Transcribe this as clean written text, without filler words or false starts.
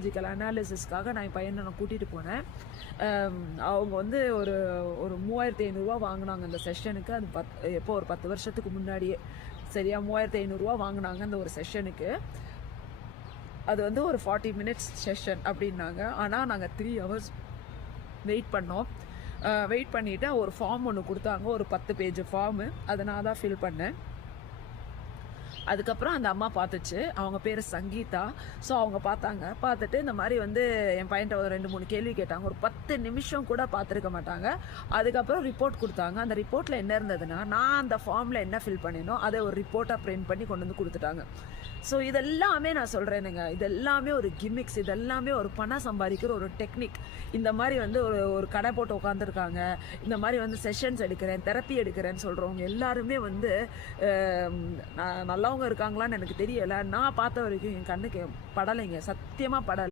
Psychological அனாலிசிஸ்க்காக நான் என் பையனை நான் கூட்டிகிட்டு போனேன். அவங்க வந்து ஒரு ஒரு 3500 வாங்கினாங்க அந்த செஷனுக்கு. அது எப்போ ஒரு 10 வருஷத்துக்கு முன்னாடியே சரியா 3500 வாங்கினாங்க அந்த ஒரு செஷனுக்கு. அது வந்து ஒரு 40 மினிட்ஸ் செஷன் அப்படின்னாங்க. ஆனால் நாங்கள் 3 ஹவர்ஸ் வெயிட் பண்ணோம். வெயிட் பண்ணிவிட்டு ஒரு ஃபார்ம் ஒன்று கொடுத்தாங்க, ஒரு 10 பேஜ் ஃபார்மு. அதை நான் தான் ஃபில் பண்ணேன். அதுக்கப்புறம் அந்த அம்மா பார்த்துச்சு. அவங்க பேர் சங்கீதா. ஸோ அவங்க பார்த்தாங்க. பார்த்துட்டு இந்த மாதிரி வந்து என் பையன்ட்ட ஒரு 2-3 கேள்வி கேட்டாங்க. ஒரு 10 நிமிஷம் கூட பார்த்துருக்க மாட்டாங்க. அதுக்கப்புறம் ரிப்போர்ட் கொடுத்தாங்க. அந்த ரிப்போர்ட்டில் என்ன இருந்ததுன்னா, நான் அந்த ஃபார்மில் என்ன ஃபில் பண்ணினோ அதை ஒரு ரிப்போர்ட்டாக பிரிண்ட் பண்ணி கொண்டு வந்து கொடுத்துட்டாங்க. ஸோ இதெல்லாமே நான் சொல்கிறேனுங்க, இதெல்லாமே ஒரு கிமிக்ஸ், இதெல்லாமே ஒரு பணம் சம்பாதிக்கிற ஒரு டெக்னிக். இந்த மாதிரி வந்து ஒரு கடை போட்டு உட்காந்துருக்காங்க. இந்த மாதிரி வந்து செஷன்ஸ் எடுக்கிறேன், தெரப்பி எடுக்கிறேன்னு சொல்கிறவங்க எல்லாருமே வந்து நல்லவங்க இருக்காங்களான்னு எனக்கு தெரியலை. நான் பார்த்த வரைக்கும் என் கண்ணுக்கு படலைங்க, சத்தியமாக படலை.